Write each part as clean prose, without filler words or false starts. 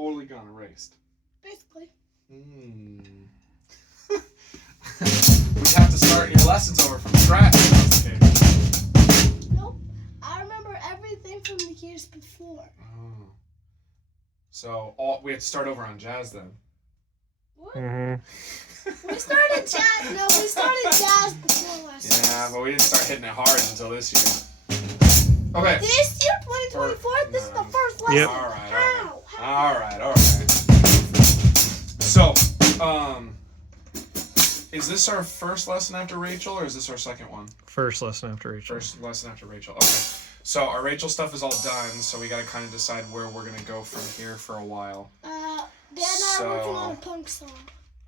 totally gone erased. Basically. We'd have to start your lessons over from scratch if that was the case. Nope. I remember everything from the years before. Oh. So we have to start over on jazz then. What? Mm-hmm. We started jazz. No, we started jazz before last year. Yeah, but we didn't start hitting it hard until this year. Okay. This year, 2024, this is the first lesson. Yep. All right. So, is this our first lesson after Rachel, or is this our second one? First lesson after Rachel. First lesson after Rachel. Okay. So our Rachel stuff is all done, so we got to kind of decide where we're going to go from here for a while. Dad and I are working on a punk song.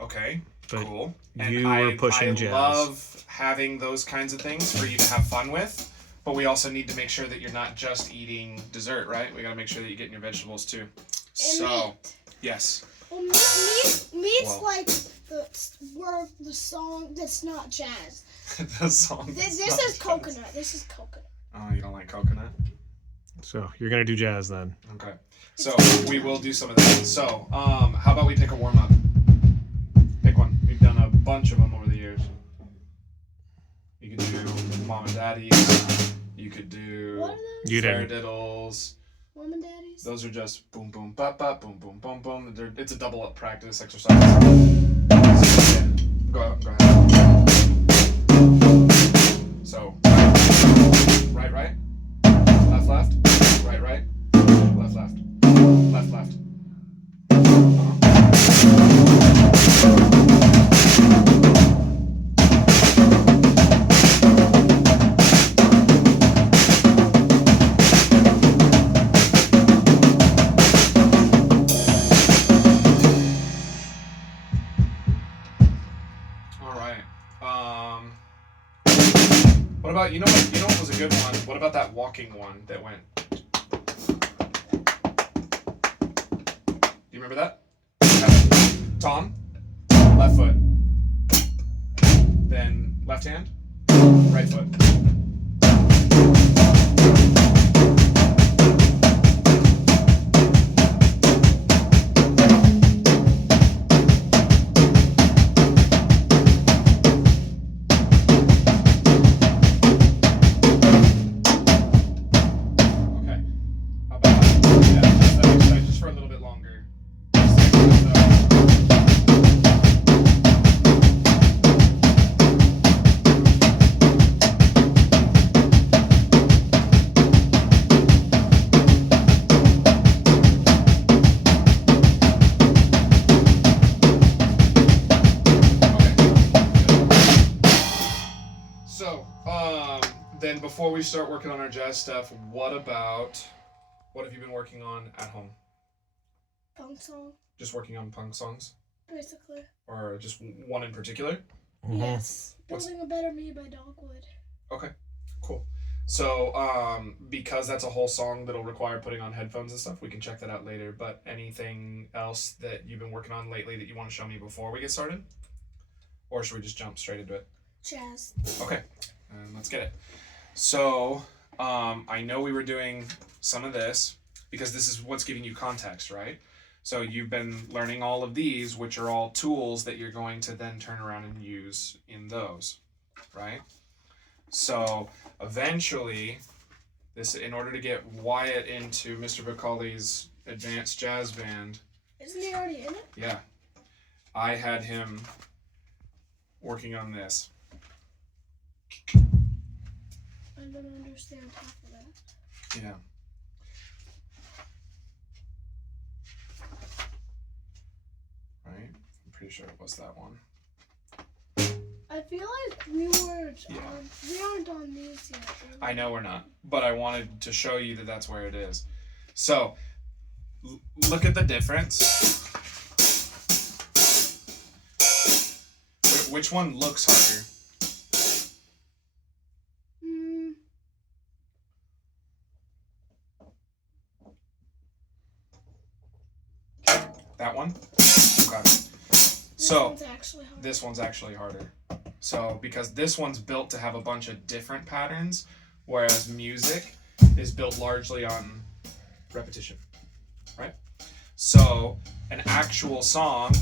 Okay, But cool. you were pushing jazz. I love having those kinds of things for you to have fun with, but we also need to make sure that you're not just eating dessert, right? We got to make sure that you're getting your vegetables too. Meat. Yes. Well, meat's Well. like the song that's not jazz. The song. This is coconut. This is coconut. Oh, you don't like coconut? So you're gonna do jazz then. Okay. So we will do some of that. So, how about we pick a warm up? Pick one. We've done a bunch of them over the years. You could do Mom and Daddy's. You could do What are those? You didn't. Faradiddles. Mom and Daddy's? Those are just boom, boom, bop, bop, boom, boom, boom, boom. It's a double up practice exercise. Go ahead. So, right, left, right, left, left. What about, you know what was a good one? What about that walking one that went? Do you remember that? Tom, left foot. Then left hand, right foot. Then before we start working on our jazz stuff, what have you been working on at home? Punk song. Just working on punk songs? Basically. Or just one in particular? Mm-hmm. Yes. Building a Better Me by Dogwood. Okay, cool. So, because that's a whole song that'll require putting on headphones and stuff, we can check that out later. But anything else that you've been working on lately that you want to show me before we get started? Or should we just jump straight into it? Jazz. Okay, let's get it. So, I know we were doing some of this because this is what's giving you context, right? So you've been learning all of these, which are all tools that you're going to then turn around and use in those, right? So eventually, in order to get Wyatt into Mr. Bacalli's advanced jazz band. Isn't he already in it? Yeah. I had him working on this. I don't understand half of that. Yeah. Right? I'm pretty sure it was that one. I feel like we aren't on these yet. I know we're not, but I wanted to show you that that's where it is. So, look at the difference. Which one looks harder? That one? Okay. So, this one's actually harder. So, because this one's built to have a bunch of different patterns, whereas music is built largely on repetition, right? So an actual song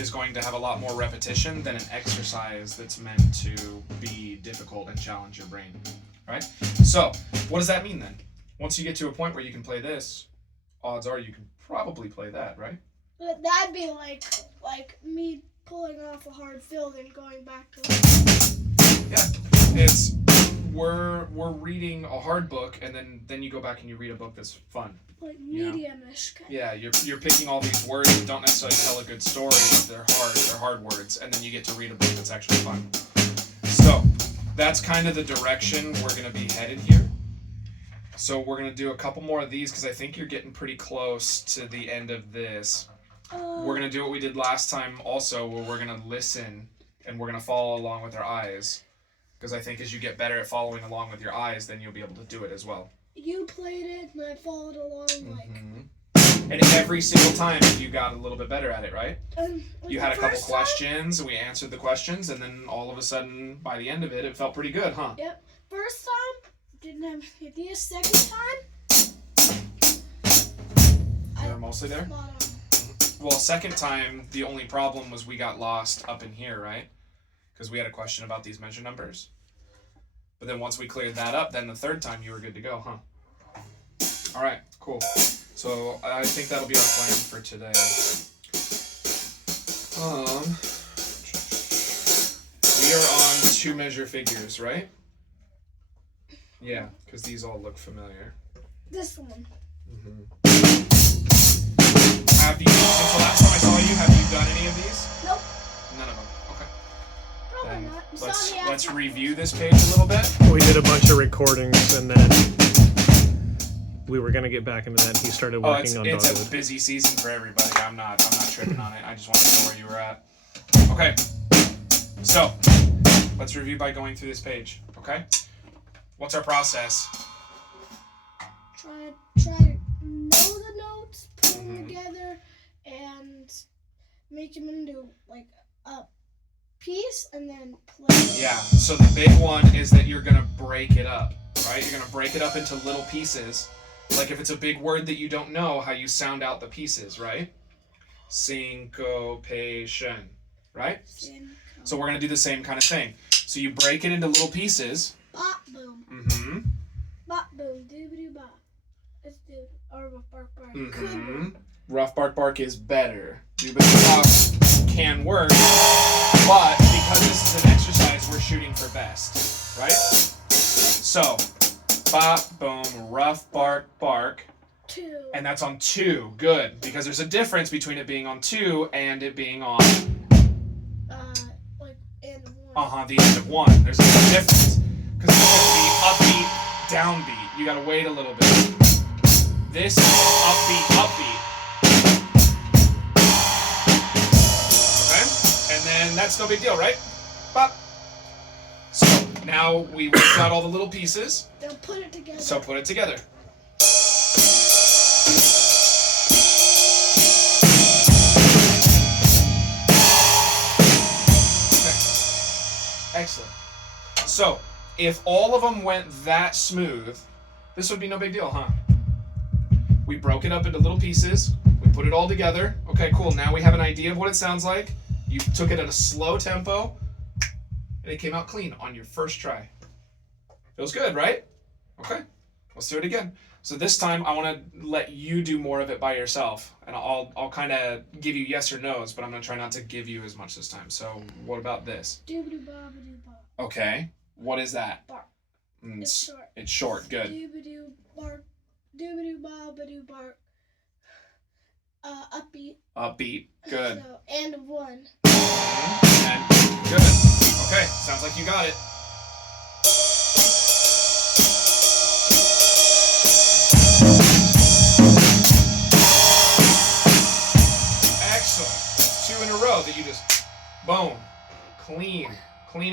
is going to have a lot more repetition than an exercise that's meant to be difficult and challenge your brain, right? So what does that mean then? Once you get to a point where you can play this, odds are you can probably play that, right? But that'd be like me pulling off a hard fill and going back to It's we're reading a hard book and then you go back and you read a book that's fun. like medium-ish. Yeah, you're picking all these words that don't necessarily tell a good story, but they're hard words, and then you get to read a book that's actually fun. So that's kind of the direction we're gonna be headed here. So we're gonna do a couple more of these because I think you're getting pretty close to the end of this. We're gonna do what we did last time also, where we're gonna listen and we're gonna follow along with our eyes. Because I think as you get better at following along with your eyes, then you'll be able to do it as well. You played it and I followed along like. And every single time you got a little bit better at it, right? Like You had a the couple first time- questions and we answered the questions, and then all of a sudden by the end of it, it felt pretty good, huh? Yep. First time, didn't have any ideas. Second time, You were mostly there? spot on. Well, second time, the only problem was we got lost up in here, right? Because we had a question about these measure numbers. But then once we cleared that up, then the third time you were good to go, huh? All right, cool. So I think that'll be our plan for today. We are on 2 measure figures, right? Yeah, because these all look familiar. This one. Have you, since the last time I saw you, have you done any of these? Nope. None of them. Okay. Probably Then not. You saw let's me after let's this. review this page a little bit. We did a bunch of recordings, and then we were gonna get back into that. He started Oh, working on it's a Dogwood. busy season for everybody. I'm not tripping on it. I just want to know where you were at. Okay. So let's review by going through this page. Okay. What's our process? Try to know the notes, put them together, and make them into like a piece, and then play. Yeah. So the big one is that you're gonna break it up, right? You're gonna break it up into little pieces. Like if it's a big word that you don't know, how you sound out the pieces, right? Syncopation, right? So we're gonna do the same kind of thing. So you break it into little pieces. Bop boom, Mm-hmm. bop boom, doobie bop. Let's do it. Or bark bark. Mm-hmm. Rough bark bark is better. Doobie-doo-bop can work, but because this is an exercise, we're shooting for best, right? So, bop, boom, rough bark bark, 2. and that's on 2. Good, because there's a difference between it being on 2 and it being on Like and 1. the end of 1. There's a big difference because this is the upbeat, downbeat. You gotta wait a little bit. This is upbeat. Okay? And then that's no big deal, right? Bop. So now we worked out all the little pieces. They'll put it together. So put it together. Okay. Excellent. So if all of them went that smooth, this would be no big deal, huh? We broke it up into little pieces. We put it all together. Okay, cool. Now we have an idea of what it sounds like. You took it at a slow tempo, and it came out clean on your first try. Feels good, right? Okay, let's do it again. So this time I want to let you do more of it by yourself, and I'll kind of give you yes or no's, but I'm gonna try not to give you as much this time. So what about this? Doobie bop doo bop. Okay, what is that? Bark. Mm, It's short. It's short. Good. Doobie doo bark. Doobie doo bop doo bark. Upbeat. Upbeat. Good. So, and 1. And good. Okay, sounds like you got it. Excellent. 2 in a row that you just, boom, clean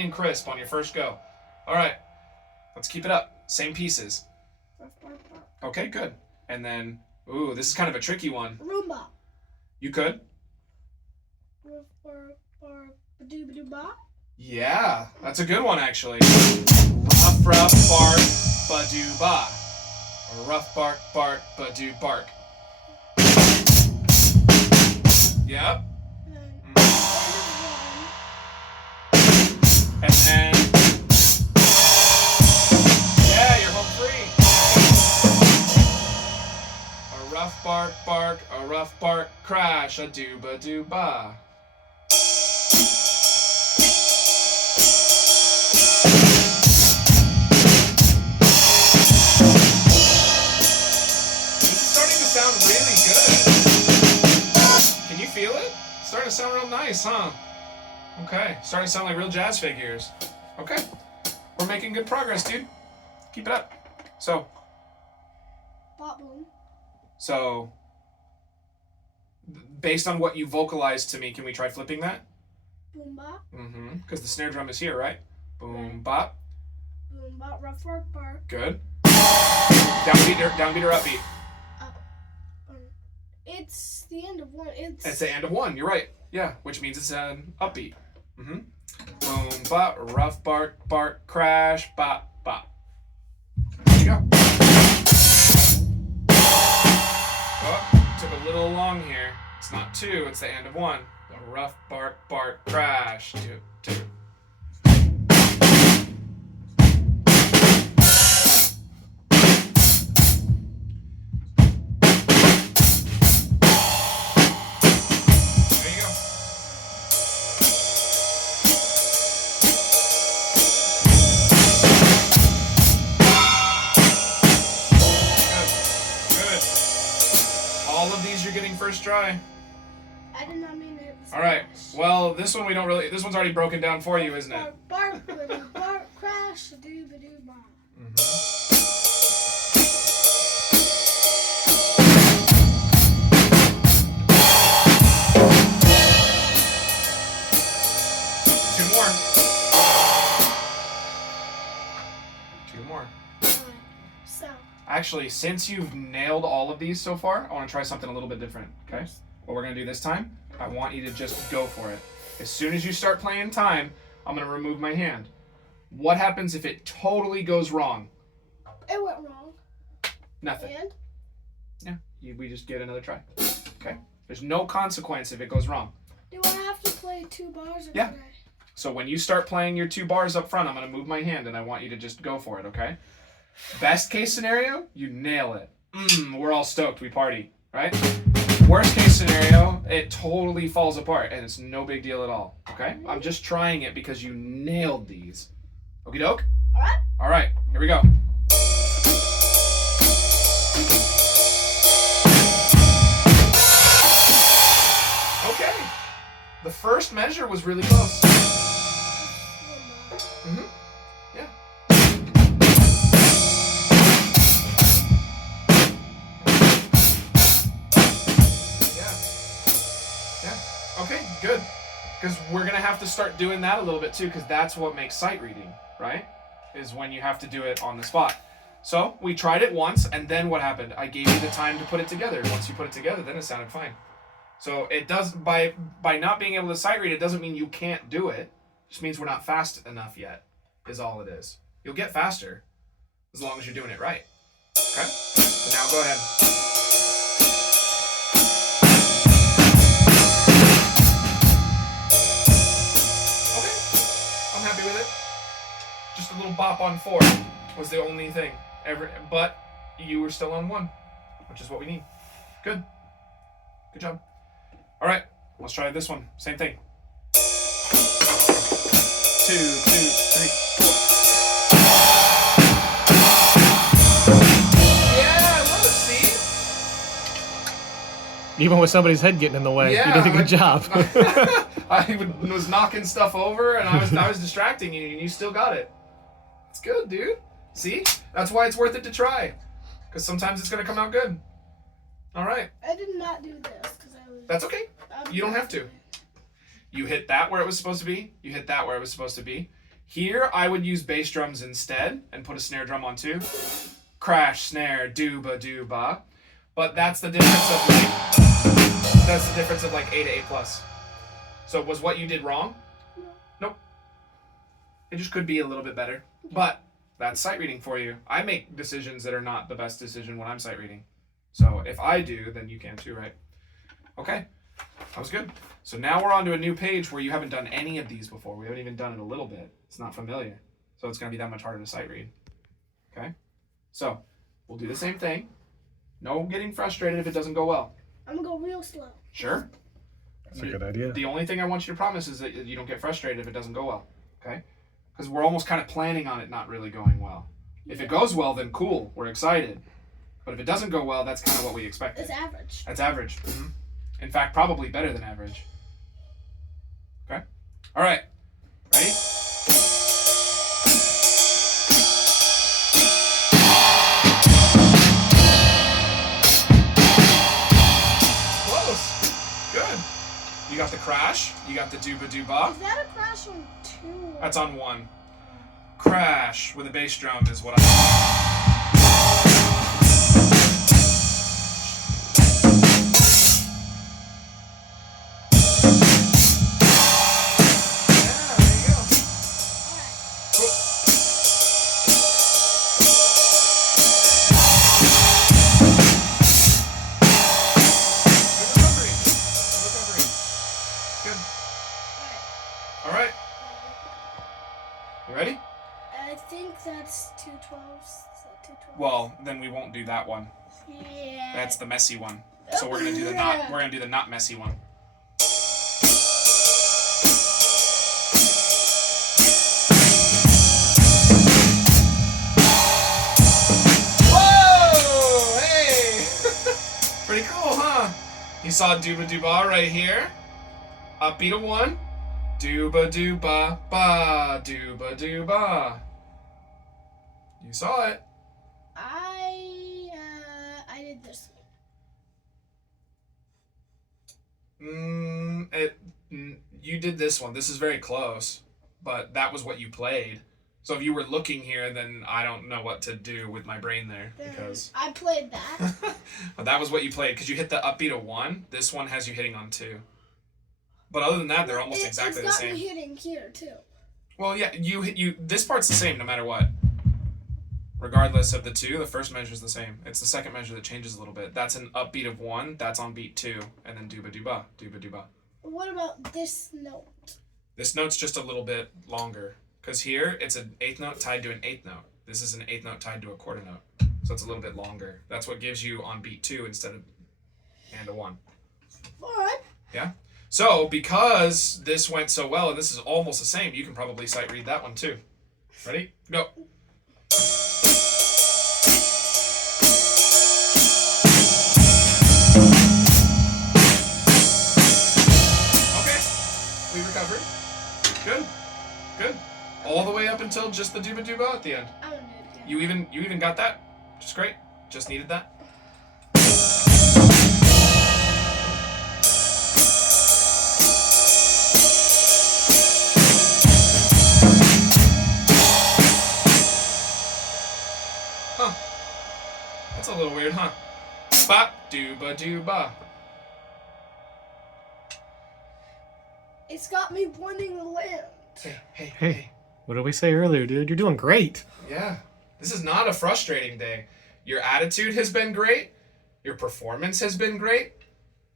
and crisp on your first go. All right, let's keep it up. Same pieces. Bark bark bark. Okay, good. And then, ooh, this is kind of a tricky one. Roomba. You could? Bark bark bark. Doobie doo bop. Yeah, that's a good one actually. Rough bark, ba-doo ba. Rough bark, ba-doo bark. rough, bark, crash, a dooba dooba. Sound really good. Can you feel it? It's starting to sound real nice, huh? Okay, starting to sound like real jazz figures. Okay, we're making good progress, dude. Keep it up. So, Bop boom. so based on what you vocalized to me, can we try flipping that? Boom bop. Mm-hmm. Because the snare drum is here, right? Boom bop. Boom bop. Rough bark bark. Good. Downbeat or upbeat? It's the end of one. It's the end of one. You're right. Yeah, which means it's an upbeat. Mm-hmm. Boom, bop, rough, bark, bark, crash, bop, bop. There you go. Oh, took a little long here. It's not two. It's the end of one. Rough, bark, bark, crash. Two, two. First try. I did not mean it. All right. Well, this one we don't really. This one's already broken down for you, isn't it? Bark, bark, bark, crash, doo ba doo ba. Two more. Two more. So. Actually, since you've nailed all of these so far, I want to try something a little bit different, okay? What we're going to do this time, I want you to just go for it. As soon as you start playing time, I'm going to remove my hand. What happens if it totally goes wrong? It went wrong. Nothing. And? Yeah, we just get another try, okay? There's no consequence if it goes wrong. Do I have to play 2 bars? Or Yeah. can I? So when you start playing your 2 bars up front, I'm going to move my hand and I want you to just go for it, okay? Best case scenario, you nail it. We're all stoked. We party, right? Worst case scenario, it totally falls apart and it's no big deal at all, okay? I'm just trying it because you nailed these. Okie doke? Alright. All right, here we go. Okay. The first measure was really close. Mm-hmm. Yeah. Okay, good. Because we're going to have to start doing that a little bit too, because that's what makes sight reading, right? Is when you have to do it on the spot. So we tried it once, and then what happened? I gave you the time to put it together. Once you put it together, then it sounded fine. So it does, by not being able to sight read, it doesn't mean you can't do it. It just means we're not fast enough yet, is all it is. You'll get faster as long as you're doing it right. Okay? So now go ahead. Happy with it. Just a little bop on 4 was the only thing. But you were still on 1, which is what we need. Good. Good job. All right, let's try this one. Same thing. 2, 2, 3, 4. Yeah, I love it. See? Even with somebody's head getting in the way, Yeah, you did a good job. I was knocking stuff over and I was distracting you and you still got it. It's good, dude. See? That's why it's worth it to try. Because sometimes it's going to come out good. All right. I did not do this because I was. That's okay. You don't have to. You hit that where it was supposed to be. You hit that where it was supposed to be. Here, I would use bass drums instead and put a snare drum on 2. Crash, snare, dooba, dooba. But that's the difference of like A to A plus. So was what you did wrong? No. Nope. It just could be a little bit better. But that's sight reading for you. I make decisions that are not the best decision when I'm sight reading. So if I do, then you can too, right? Okay. That was good. So now we're on to a new page where you haven't done any of these before. We haven't even done it a little bit. It's not familiar. So it's going to be that much harder to sight read. Okay? So we'll do the same thing. No getting frustrated if it doesn't go well. I'm gonna go real slow. Sure. That's a good idea. The only thing I want you to promise is that you don't get frustrated if it doesn't go well. Okay? Because we're almost kind of planning on it not really going well. If it goes well, then cool. We're excited. But if it doesn't go well, that's kind of what we expected. It's average. That's average. In fact, probably better than average. Okay? All right. Ready? Close. Good. You got the crash. You got the dooba dooba. Is that a crash on 2? That's on 1. Crash with a bass drum is what I. I think that's 212s. Is that 212s? Well, then we won't do that one. Yeah. That's the messy one. So we're gonna do the not. We're gonna do the not messy one. Whoa! Hey! Pretty cool, huh? You saw dooba dooba right here. Upbeat of 1. Dooba dooba ba dooba dooba. You saw it. I did this one. You did this one. This is very close, but that was what you played. So if you were looking here, then I don't know what to do with my brain there because I played that. but that was what you played because you hit the upbeat of 1. This one has you hitting on 2. But other than that, they're almost exactly the same. It's got me hitting here too. Well, yeah, you. This part's the same no matter what. Regardless of the 2, the first measure is the same. It's the second measure that changes a little bit. That's an upbeat of 1. That's on beat 2, and then dooba dooba, dooba dooba. What about this note? This note's just a little bit longer because here it's an 8th note tied to an 8th note. This is an 8th note tied to a quarter note, so it's a little bit longer. That's what gives you on beat 2 instead of and a 1. All right. Yeah. So because this went so well and this is almost the same, you can probably sight read that one too. Ready? Go. We recovered. Good. Good. All the way up until just the dooba dooba at the end. I don't do it again. You even got that. Just great. Just needed that. Huh. That's a little weird, huh? Bop dooba dooba. It's got me wanting to land. Hey. What did we say earlier, dude? You're doing great. Yeah. This is not a frustrating day. Your attitude has been great. Your performance has been great.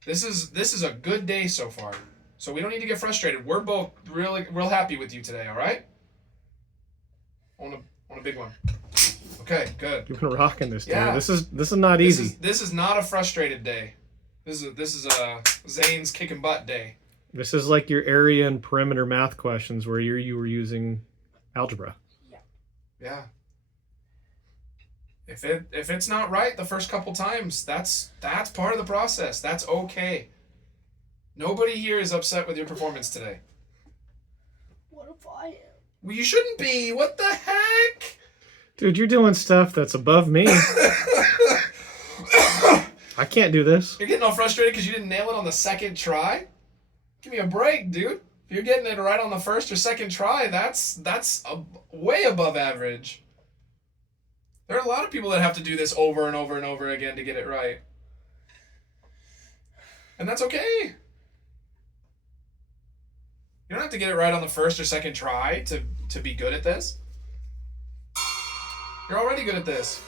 This is a good day so far. So we don't need to get frustrated. We're both real happy with you today, all right? On a big one. Okay, good. You've been rocking this, dude. Yeah. This is not easy. This is not a frustrated day. This is a Zane's kicking butt day. This is like your area and perimeter math questions where you were using algebra. Yeah. If it's not right the first couple times, that's part of the process. That's okay. Nobody here is upset with your performance today. What if I am? Well, you shouldn't be. What the heck? Dude, you're doing stuff that's above me. I can't do this. You're getting all frustrated because you didn't nail it on the second try? Give me a break, dude. If you're getting it right on the first or second try, that's way above average. There are a lot of people that have to do this over and over and over again to get it right. And that's okay. You don't have to get it right on the first or second try to be good at this. You're already good at this.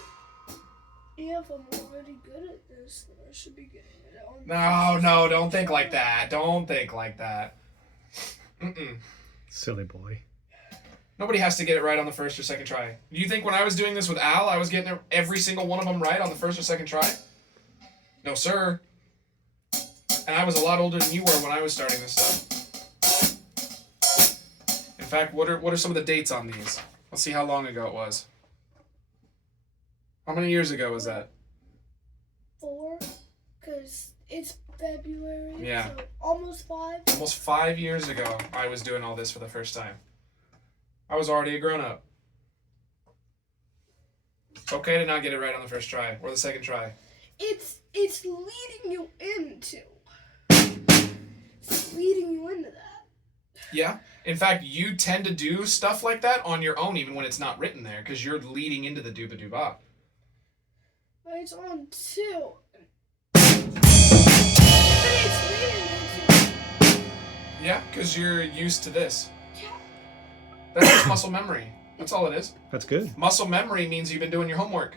Yeah, if I'm already good at this, then I should be getting it on. No, don't think like that. Don't think like that. Silly boy. Nobody has to get it right on the first or second try. Do you think when I was doing this with Al, I was getting every single one of them right on the first or second try? No, sir. And I was a lot older than you were when I was starting this stuff. In fact, what are some of the dates on these? Let's see how long ago it was. How many years ago was that? 4, because it's February. Yeah. So almost 5. Almost 5 years ago, I was doing all this for the first time. I was already a grown-up. It's okay to not get it right on the first try or the second try. It's leading you into. It's leading you into that. Yeah. In fact, you tend to do stuff like that on your own, even when it's not written there, because you're leading into the dooba dooba. But it's on 2. But it's leading into. Yeah, because you're used to this. Yeah. That's just muscle memory. That's all it is. That's good. Muscle memory means you've been doing your homework.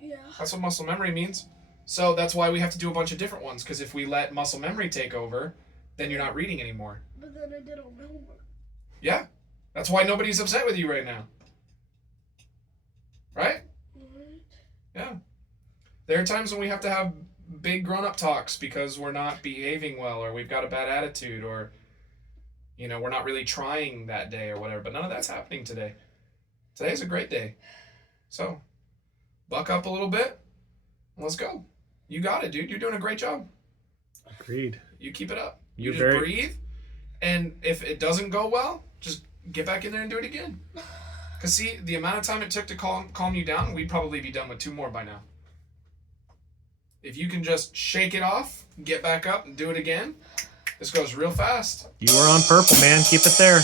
Yeah. That's what muscle memory means. So that's why we have to do a bunch of different ones, because if we let muscle memory take over, then you're not reading anymore. But then I did all my homework. Yeah. That's why nobody's upset with you right now. Right? Alright. Yeah. There are times when we have to have big grown-up talks because we're not behaving well, or we've got a bad attitude, or, you know, we're not really trying that day or whatever. But none of that's happening today. Today's a great day. So, buck up a little bit. And let's go. You got it, dude. You're doing a great job. Agreed. You keep it up. You You're just very- breathe. And if it doesn't go well, just get back in there and do it again. Because, see, the amount of time it took to calm you down, we'd probably be done with 2 more by now. If you can just shake it off, get back up, and do it again, this goes real fast. You are on purple, man. Keep it there.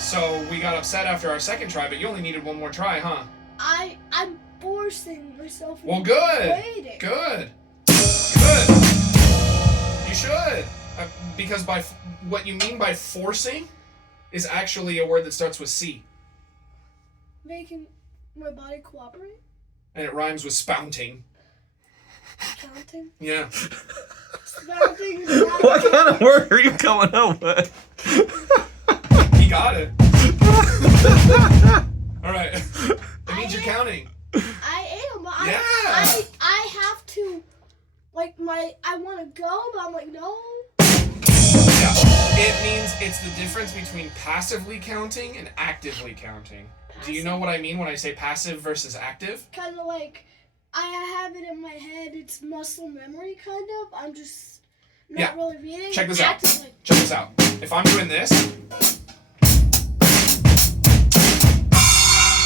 So we got upset after our second try, but you only needed 1 more try, huh? I'm forcing myself. Well, into good. waiting. Good. Good. You should. Because what you mean by forcing is actually a word that starts with C. Making my body cooperate. And it rhymes with spouting. Counting. Yeah. Spouting. What kind of word are you coming up with? He got it. All right. It means you're counting. I am, but Yeah. I have to, like, I want to go, but I'm like, no. Yeah. It means it's the difference between passively counting and actively counting. Do you know what I mean when I say passive versus active? Kind of like, I have it in my head, it's muscle memory, kind of. I'm just not Yeah. really reading. Check this out. Actively. Check this out. If I'm doing this,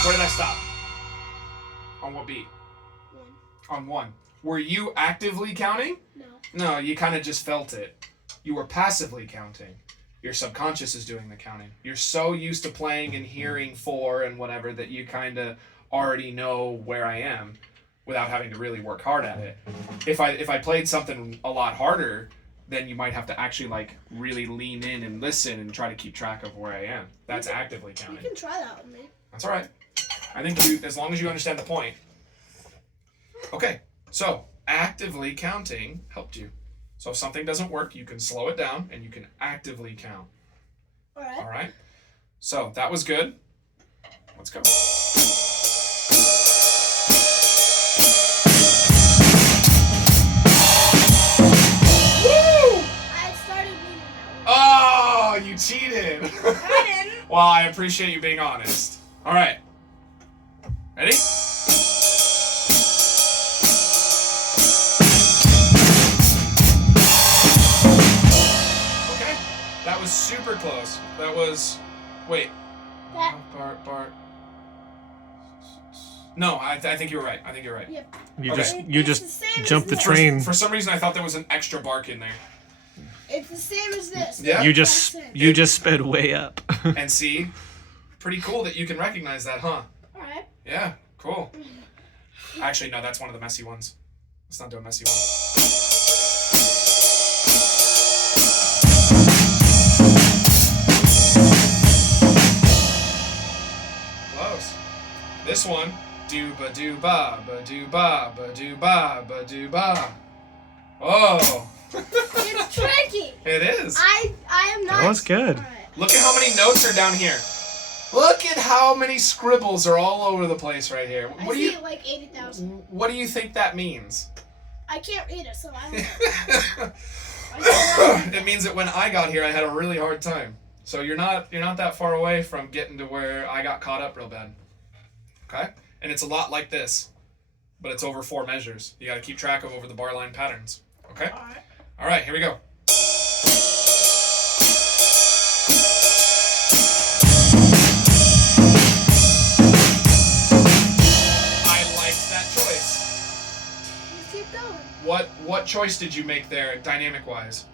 where did I stop? On what beat? 1. On 1. Were you actively counting? No. No, you kind of just felt it. You were passively counting. Your subconscious is doing the counting. You're so used to playing and hearing 4 and whatever that you kind of already know where I am without having to really work hard at it. If I played something a lot harder, then you might have to actually like really lean in and listen and try to keep track of where I am. That's actively You counting. can try that with me. That's all right. I think you, as long as you understand the point. Okay, so actively counting helped you. So if something doesn't work, you can slow it down and you can actively count. Alright. All right? So that was good. Let's go. Woo! I started reading that Oh, you cheated. one. I didn't. Well, I appreciate you being honest. All right. Ready? Okay. That was super close. That was... Wait. That. Bart. No, I think you were right. I think you're right. Yep. You Okay. you It's just the same as jumped the this. train. For some reason, I thought there was an extra bark in there. It's the same as this. Yeah. You just That's it. you just sped way up. And see? Pretty cool that you can recognize that, huh? Alright. Yeah, cool. Actually, no, that's one of the messy ones. Let's not do a messy one. Close. This one, do ba do ba ba do ba ba do ba ba do ba. Oh, It's tricky. it is. I am not. That was good. Alright. Look at how many notes are down here. Look at how many scribbles are all over the place right here. I What do see you like 80,000. What do you think that means? I can't read it, so I don't know. I can't It means that when I got here, I had a really hard time. So you're not that far away from getting to where I got caught up real bad. Okay, and it's a lot like this, but it's over 4 measures. You got to keep track of over the bar line patterns. Okay. Alright. All right, here we go. I liked that choice. Let's keep going. What choice did you make there, dynamic-wise?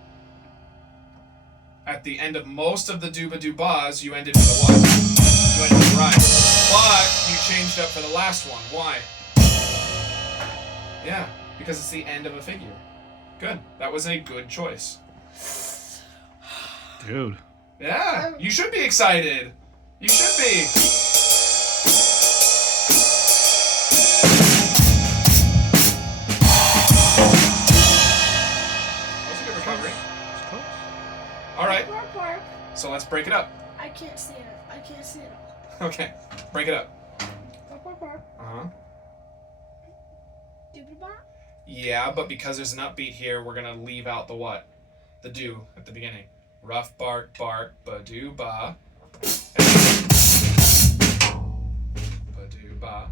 At the end of most of the dooba-doobahs, you ended with a what? You ended with right. But you changed up for the last one. Why? Yeah, because it's the end of a figure. Good. That was a good choice. Dude. Yeah, you should be excited. You should be. That was a good recovery. It's close. All right, Bark, bark. so let's break it up. I can't see it. I can't see it all. Okay, break it up. Bark, bark, bark. Uh-huh. Doobie-bop. Yeah, but because there's an upbeat here, we're gonna leave out the what? The do at the beginning. Rough bark, bark, ba-doo-ba. Ba-doo-ba.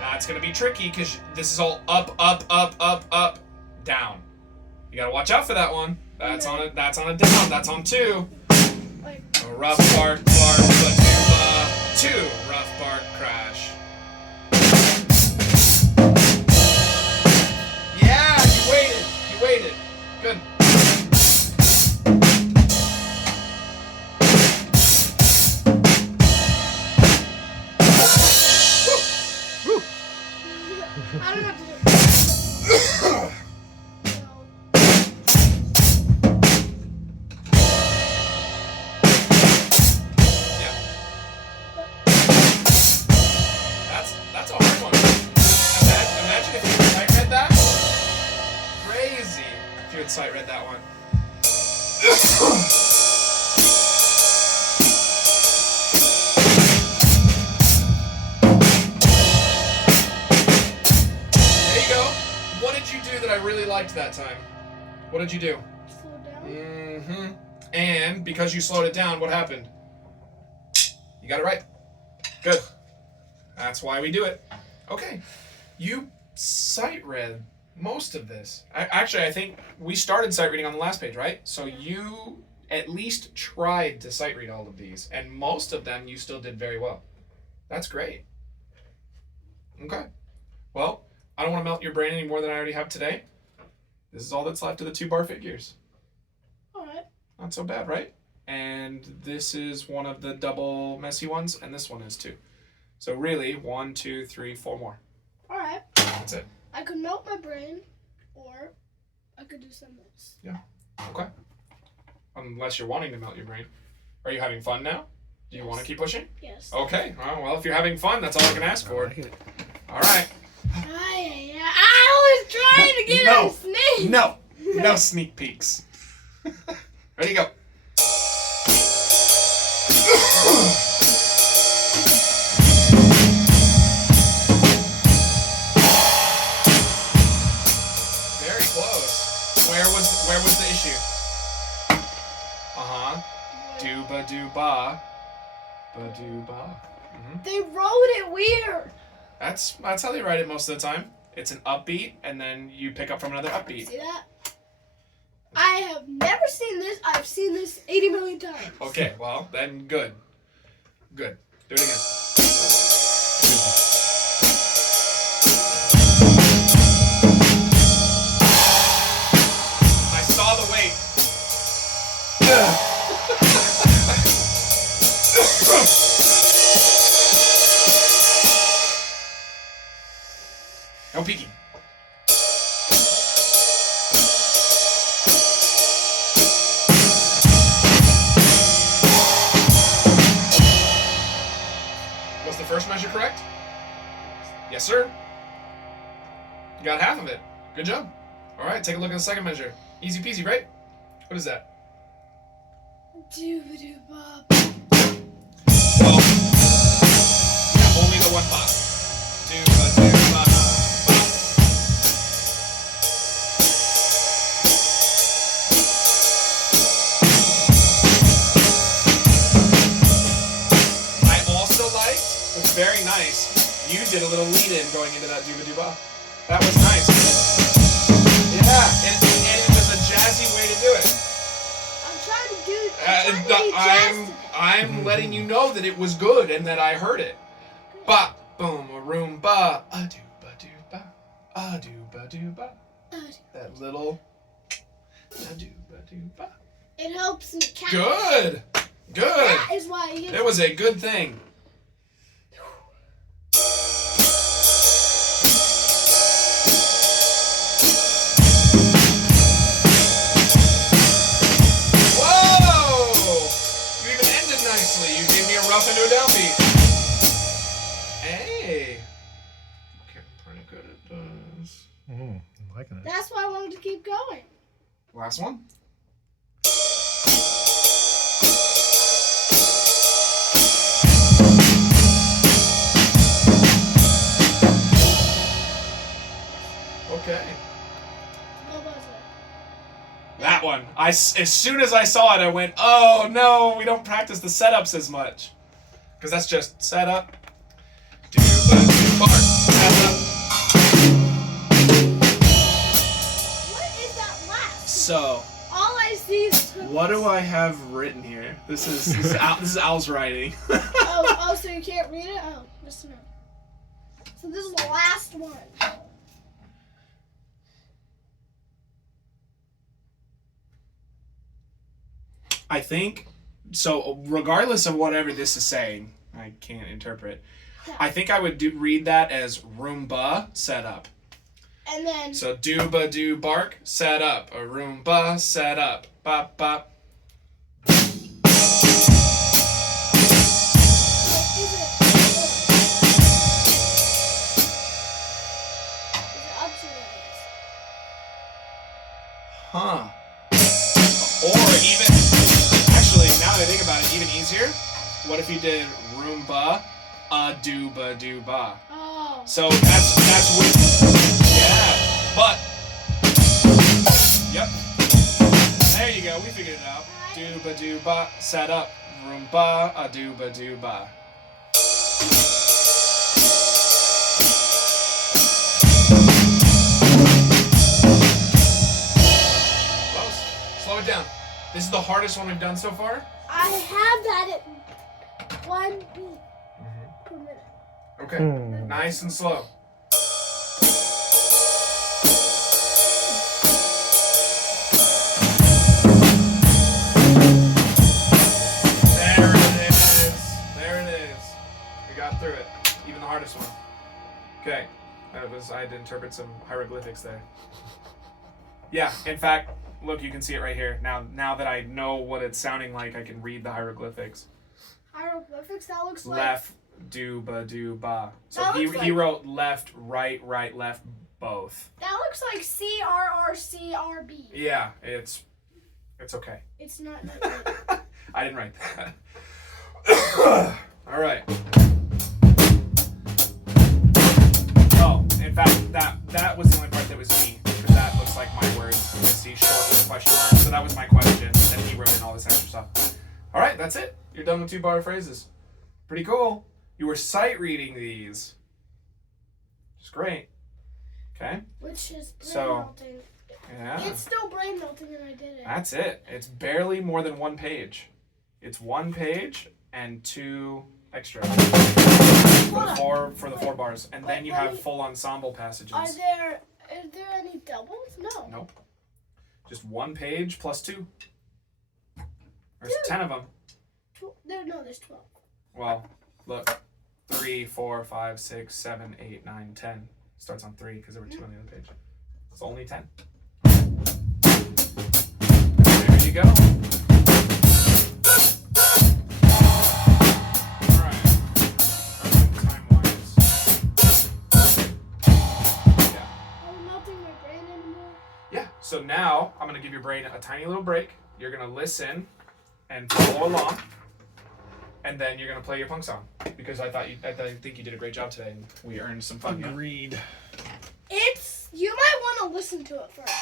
Now it's gonna be tricky because this is all up, up, up, up, up, down. You gotta watch out for that one. That's on a down. That's on 2. Like, A rough bark, bark, ba-doo-ba. 2. Rough bark, crash. Yeah, you waited. You waited. Good. Woo. I don't know what to do. No. Yeah. That's a hard one. Imagine if you had sight read that. Crazy. If you had sight read that one. There you go. What did you do that I really liked that time? What did you do? Slow down. Mm-hmm. And because you slowed it down, what happened? You got it right. Good. That's why we do it. Okay. You sight read most of this. Actually, I think we started sight reading on the last page, right? So you at least tried to sight read all of these, and most of them you still did very well. That's great. Okay. Well, I don't want to melt your brain any more than I already have today. This is all that's left of the 2-bar figures. Alright. Not so bad, right? And this is one of the double messy ones, and this one is too. So really, 1, 2, 3, 4 more. Alright. That's it. I could melt my brain, or I could do something else. Okay. Unless you're wanting to melt your brain. Are you having fun now? Do you want to keep pushing? Yes. Okay. Well, if you're having fun, that's all I can ask I for. like it. All right. I was trying to get No. a snake. No. No sneak peeks. Ready, go. Very close. Where was the issue? Uh-huh. Dooba dooba. Ba-dooba. They wrote it weird. That's how they write it most of the time. It's an upbeat, and then you pick up from another upbeat. See that? I have never seen this. I've seen this 80 million times. Okay, well, then good. Good. Do it again. I saw the weight. No peeking. Was the first measure correct? Yes, sir. You got half of it. Good job. All right, take a look at the second measure. Easy peasy, right? What is that? Dooba-doo-ba. Well, yeah, only the one ba. Dooba-doo-ba. I also liked, it's very nice, you did a little lead-in going into that dooba-doo-ba. That was nice. Yeah, and it was a jazzy way to do it. I'm trying to do. I'm trying to be jazzed. I'm letting you know that it was good and that I heard it. Ba, boom, a room, ba, a dooba dooba, a dooba dooba. That little, a dooba dooba. It helps me catch. Good, good. That is why It was a good thing. Rough into a downbeat. Hey. Okay, I'm pretty good at this. I'm liking it. That's why I wanted to keep going. Last one. Okay. What was it? That one. As soon as I saw it, I went, oh no, we don't practice the setups as much. Because that's just setup. Dooba-doo-bar. Setup. What is that last? So, All I see is. what do I have written here? This is Al's writing. Oh, so you can't read it? Oh, just a minute. So this is the last one. I think, so regardless of whatever this is saying, I can't interpret. I think I would read that as Roomba set up. And then. So dooba doo bark set up. A Roomba set up. Bop bop. Is it ups or downs? Huh. Or even, actually, now that I think about it, even easier. What if you did Roomba, a dooba doo ba? Oh. So that's what. Yeah. But. Yep. There you go. We figured it out. Dooba doo ba. Set up. Roomba, a dooba doo ba. Slow it down. This is the hardest one we've done so far. I have that at 1 beat per minute. Okay. Nice and slow. There it is. There it is. We got through it. Even the hardest one. Okay. I had to interpret some hieroglyphics there. Yeah, in fact, look, you can see it right here. Now that I know what it's sounding like, I can read the hieroglyphics. Hieroglyphics? That looks like. Left, do, ba, do, ba. So That he looks he like- wrote left, right, left, both. That looks like CRRCRB. Yeah, it's okay. It's not. I didn't write that. All right. Oh, in fact, that was the only part that was me, because that looks like my words. You see, short with a question mark. So that was my question. Then he wrote in all this extra stuff. All right, that's it. You're done with 2-bar phrases. Pretty cool. You were sight reading these. It's great. Okay. Which is brain So- melting. Yeah. It's still brain melting, and I did it. That's it. It's barely more than 1 page. It's 1 page and 2 extra for the 4 bars, and then you have full ensemble passages. Are there any doubles? No. Nope. Just 1 page plus 2. There's Dude. 10 of them. There's 12. Well, look. 3, 4, 5, 6, 7, 8, 9, 10. Starts on 3 because there were 2 on the other page. It's only 10. There you go. Alright. Time-wise. Yeah. Are we melting my brain anymore? Yeah. So now I'm gonna give your brain a tiny little break. You're gonna listen and follow along. And then you're gonna play your punk song because I think you did a great job today, and we earned some fun. Yeah? Agreed. You might want to listen to it first.